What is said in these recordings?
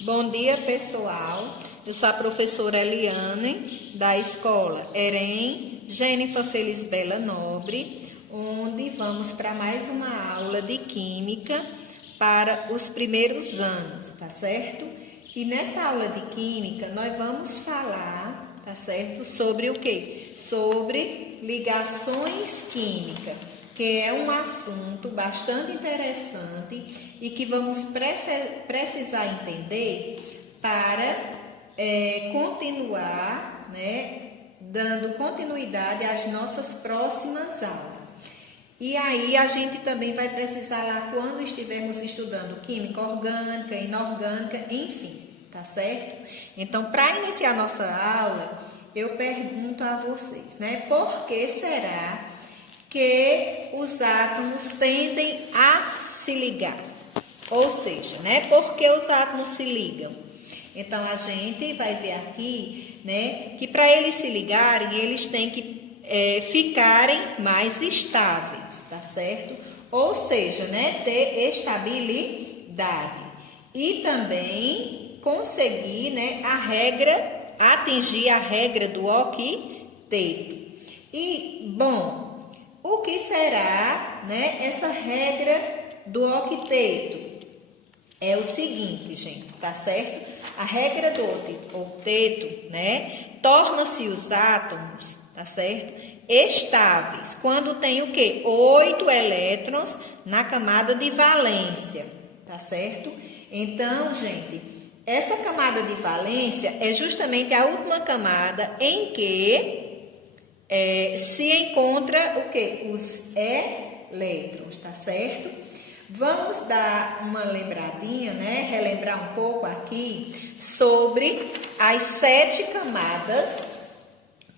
Bom dia, pessoal. Eu sou a professora Eliane, da escola EREM Genifa Felisbela Nobre, onde vamos para mais uma aula de Química para os primeiros anos, tá certo? E nessa aula de Química, nós vamos falar, tá certo? Sobre o quê? Sobre ligações químicas, que é um assunto bastante interessante e que vamos precisar entender para continuar, dando continuidade às nossas próximas aulas. E aí a gente também vai precisar lá quando estivermos estudando química orgânica, inorgânica, enfim, tá certo? Então, para iniciar nossa aula, eu pergunto a vocês, por que será que os átomos tendem a se ligar? Ou seja, por que os átomos se ligam? Então, a gente vai ver aqui, que para eles se ligarem, eles têm que ficarem mais estáveis, tá certo? Ou seja, ter estabilidade. E também conseguir, atingir a regra do octeto. E, bom, o que será, essa regra do octeto? É o seguinte, gente, tá certo? A regra do octeto, torna-se os átomos, tá certo? Estáveis, quando tem o quê? 8 elétrons na camada de valência, tá certo? Então, gente, essa camada de valência é justamente a última camada em que se encontra o quê? Os elétrons, tá certo? Vamos dar uma lembradinha, relembrar um pouco aqui sobre as 7 camadas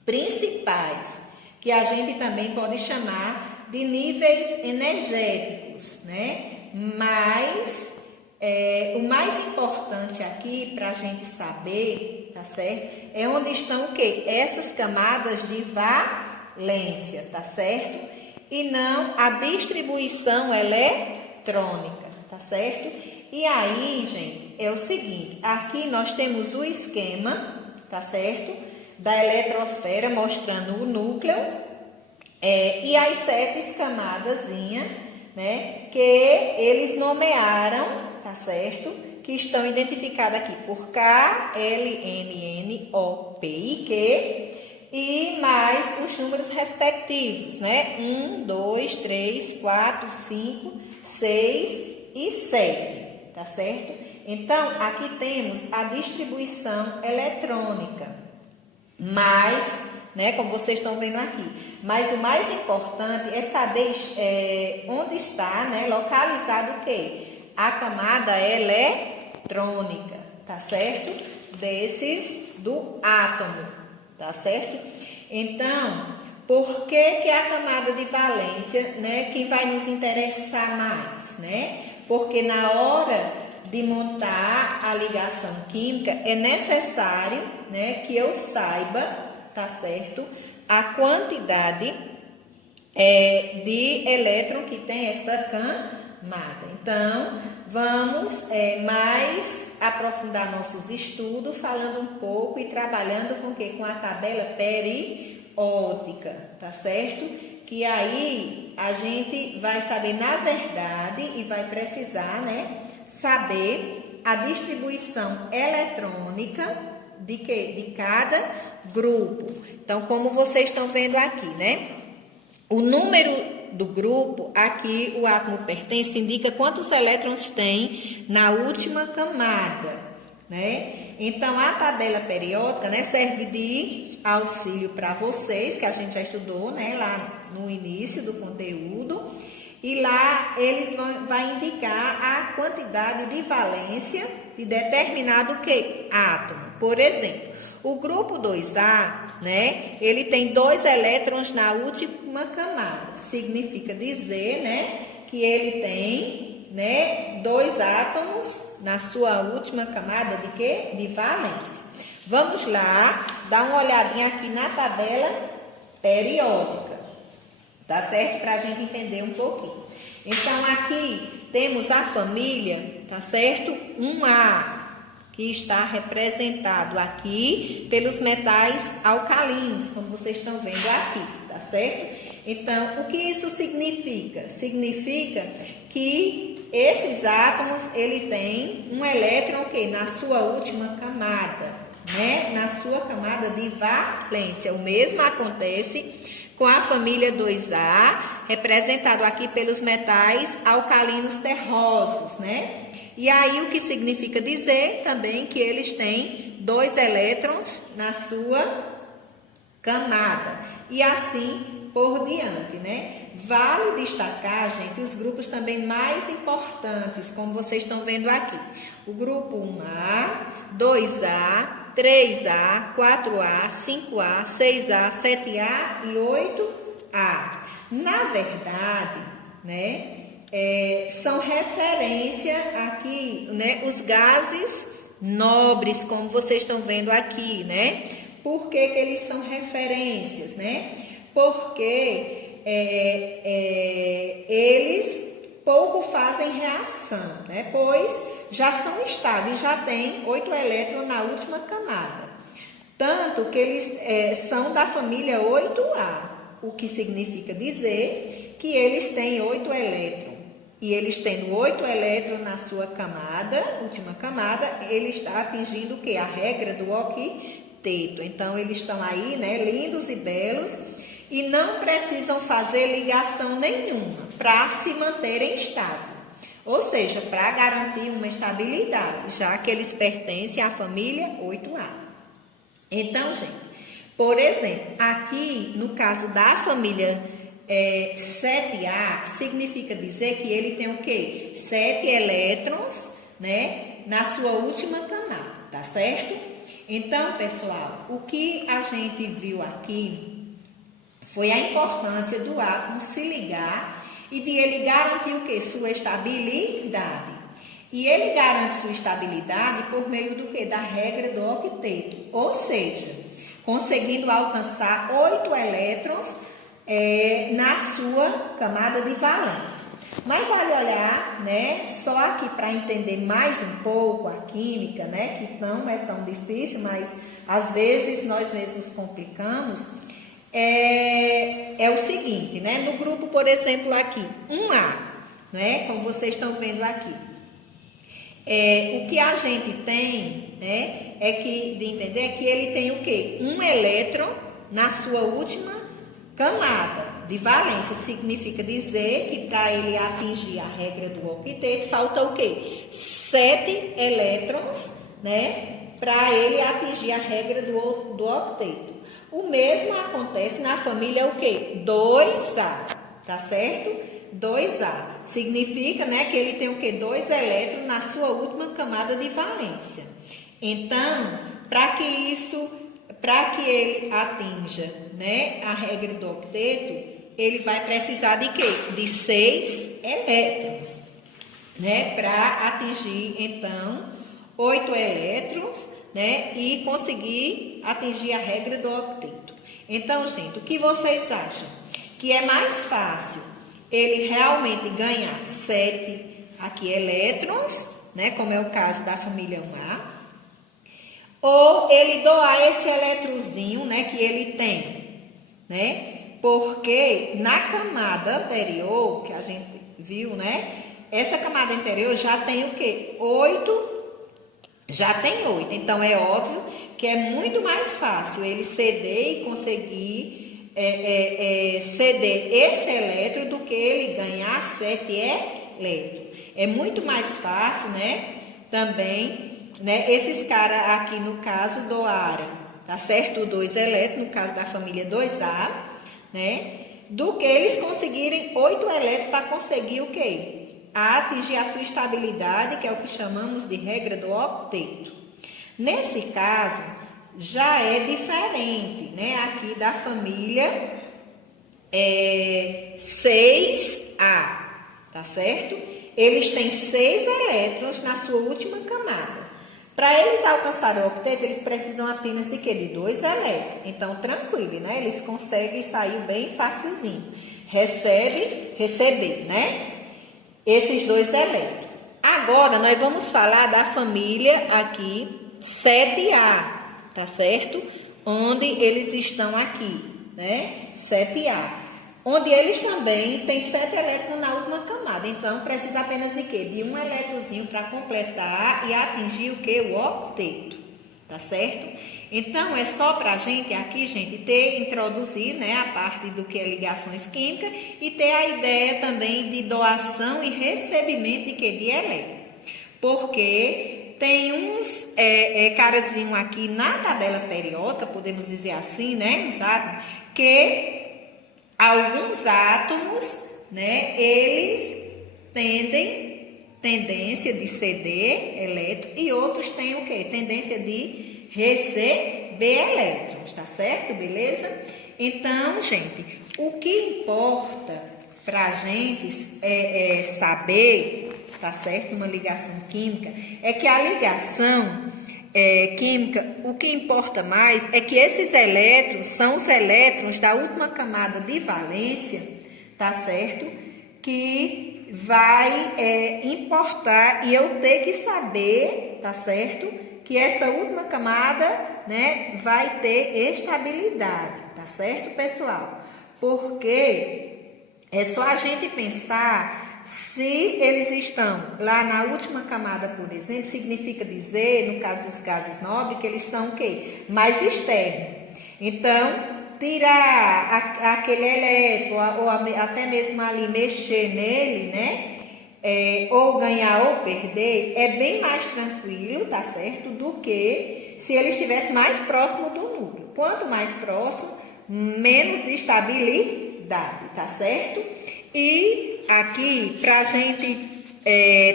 principais, que a gente também pode chamar de níveis energéticos, Mas o mais importante aqui para a gente saber, tá certo? É onde estão o quê? Essas camadas de valência, tá certo? E não a distribuição eletrônica, tá certo? E aí, gente, é o seguinte, aqui nós temos o esquema, tá certo? Da eletrosfera mostrando o núcleo e as 7 camadazinhas, que eles nomearam, tá certo? Que estão identificadas aqui por K, L, M, N, O, P e Q e mais os números respectivos, 1, 2, 3, 4, 5, 6 e 7, tá certo? Então, aqui temos a distribuição eletrônica, mas, como vocês estão vendo aqui, mas o mais importante é saber onde está, localizado o quê? A camada eletrônica, tá certo? Do átomo, tá certo? Então, por que a camada de valência, que vai nos interessar mais, Porque na hora de montar a ligação química é necessário, que eu saiba, tá certo? A quantidade de elétron que tem essa camada. Então, vamos mais aprofundar nossos estudos, falando um pouco e trabalhando com o quê? Com a tabela periódica, tá certo? Que aí a gente vai saber, na verdade, e vai precisar, saber a distribuição eletrônica de quê? De cada grupo. Então, como vocês estão vendo aqui, O número do grupo, aqui o átomo pertence, indica quantos elétrons tem na última camada, Então, a tabela periódica, serve de auxílio para vocês, que a gente já estudou, lá no início do conteúdo. E lá eles vai indicar a quantidade de valência de determinado átomo. Por exemplo, o grupo 2A, ele tem 2 elétrons na última camada. Significa dizer, que ele tem, 2 átomos na sua última camada de quê? De valência. Vamos lá, dar uma olhadinha aqui na tabela periódica, tá certo? Para a gente entender um pouquinho. Então, aqui temos a família, tá certo? 1A, que está representado aqui pelos metais alcalinos, como vocês estão vendo aqui, tá certo? Então, o que isso significa? Significa que esses átomos, ele tem um elétron que na sua última camada, né? Na sua camada de valência. O mesmo acontece com a família 2A, representado aqui pelos metais alcalinos terrosos, né? E aí, o que significa dizer também que eles têm 2 elétrons na sua camada. E assim por diante, né? Vale destacar, gente, os grupos também mais importantes, como vocês estão vendo aqui. O grupo 1A, 2A, 3A, 4A, 5A, 6A, 7A e 8A. Na verdade, né, são referência aqui, né, os gases nobres, como vocês estão vendo aqui, né? Por que que eles são referências, né? Porque eles pouco fazem reação, né? Pois já são estáveis, já tem 8 elétrons na última camada. Tanto que eles são da família 8A, o que significa dizer que eles têm 8 elétrons. E eles tendo 8 elétrons na sua camada, última camada, ele está atingindo o quê? A regra do octeto. Então, eles estão aí, né, lindos e belos, e não precisam fazer ligação nenhuma para se manterem estáveis. Ou seja, para garantir uma estabilidade, já que eles pertencem à família 8A. Então, gente, por exemplo, aqui no caso da família 7A, significa dizer que ele tem o quê? 7 elétrons, né, na sua última camada, tá certo? Então, pessoal, o que a gente viu aqui foi a importância do átomo se ligar e de ele garantir o quê? Sua estabilidade. E ele garante sua estabilidade por meio do quê? Da regra do octeto. Ou seja, conseguindo alcançar 8 elétrons na sua camada de valência. Mas vale olhar, né, só aqui para entender mais um pouco a química, né, que não é tão difícil, mas às vezes nós mesmos complicamos. É o seguinte, né? No grupo, por exemplo, aqui, 1A, né? Como vocês estão vendo aqui. O que a gente tem, né? De entender é que ele tem o quê? Um elétron na sua última camada de valência. Significa dizer que para ele atingir a regra do octeto, falta o quê? 7 elétrons, né? Para ele atingir a regra do octeto. O mesmo acontece na família o quê? 2A, tá certo? 2A. Significa, né, que ele tem o quê? 2 elétrons na sua última camada de valência. Então, para que ele atinja, né, a regra do octeto, ele vai precisar de quê? De 6 elétrons, né, para atingir, então, 8 elétrons, né, e conseguir atingir a regra do octeto. Então, gente, o que vocês acham? Que é mais fácil ele realmente ganhar 7 aqui elétrons, né, como é o caso da família 1A, ou ele doar esse eletrozinho, né, que ele tem, né? Porque na camada anterior, que a gente viu, né, essa camada anterior já tem o quê? 8. Já tem 8, então é óbvio que é muito mais fácil ele ceder e conseguir ceder esse elétron do que ele ganhar 7 elétrons. É muito mais fácil, né? Também, né? Esses caras aqui no caso doarem, tá certo? 2 elétrons, no caso da família 2A, né? Do que eles conseguirem 8 elétrons para conseguir o quê? A atingir a sua estabilidade, que é o que chamamos de regra do octeto. Nesse caso, já é diferente, né? Aqui da família 6A, tá certo? Eles têm 6 elétrons na sua última camada. Para eles alcançarem o octeto, eles precisam apenas de quê? De 2 elétrons. Então, tranquilo, né? Eles conseguem sair bem facilzinho. Receber, né? Esses 2 elétrons. Agora, nós vamos falar da família aqui 7A, tá certo? Onde eles estão aqui, né? 7A. Onde eles também têm 7 elétrons na última camada. Então, precisa apenas de quê? De um eletrozinho para completar e atingir o quê? O octeto, tá certo? Então, é só para a gente aqui, gente, introduzir, né, a parte do que é ligações químicas e ter a ideia também de doação e recebimento de quê? De elétron. Porque tem uns carazinho aqui na tabela periódica, podemos dizer assim, né, uns átomos, que alguns átomos, né, eles tendência de ceder elétron e outros têm o quê? Tendência de receber elétrons, tá certo? Beleza? Então, gente, o que importa pra gente saber, tá certo? Uma ligação química, é que a ligação química, o que importa mais é que esses elétrons são os elétrons da última camada de valência, tá certo? Que vai importar e eu ter que saber, tá certo? Que essa última camada, né, vai ter estabilidade, tá certo, pessoal? Porque é só a gente pensar se eles estão lá na última camada, por exemplo, significa dizer, no caso dos gases nobres, que eles estão o quê? Mais externos. Então, tirar aquele elétron, ou até mesmo ali mexer nele, né? Ou ganhar ou perder, é bem mais tranquilo, tá certo? Do que se ele estivesse mais próximo do núcleo. Quanto mais próximo, menos estabilidade, tá certo? E aqui, pra gente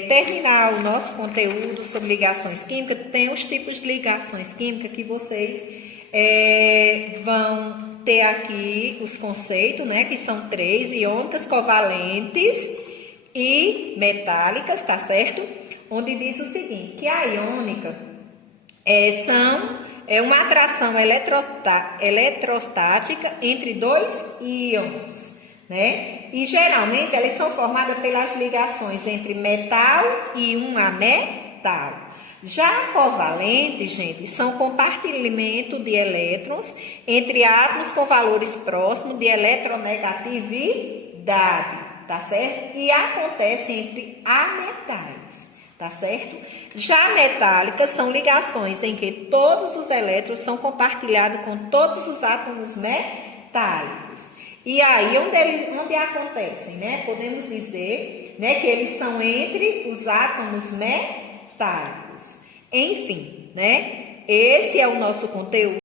terminar o nosso conteúdo sobre ligações químicas, tem os tipos de ligações químicas que vocês vão ter aqui os conceitos, né? Que são 3: iônicas, covalentes e metálicas, tá certo? Onde diz o seguinte, que a iônica é uma atração eletrostática entre dois íons, né? E geralmente elas são formadas pelas ligações entre metal e um ametal. Já a covalente, gente, são compartilhamento de elétrons entre átomos com valores próximos de eletronegatividade, tá certo? E acontece entre ametais, tá certo? Já metálicas são ligações em que todos os elétrons são compartilhados com todos os átomos metálicos. E aí, onde acontecem, né? Podemos dizer, né, que eles são entre os átomos metálicos. Enfim, né? Esse é o nosso conteúdo.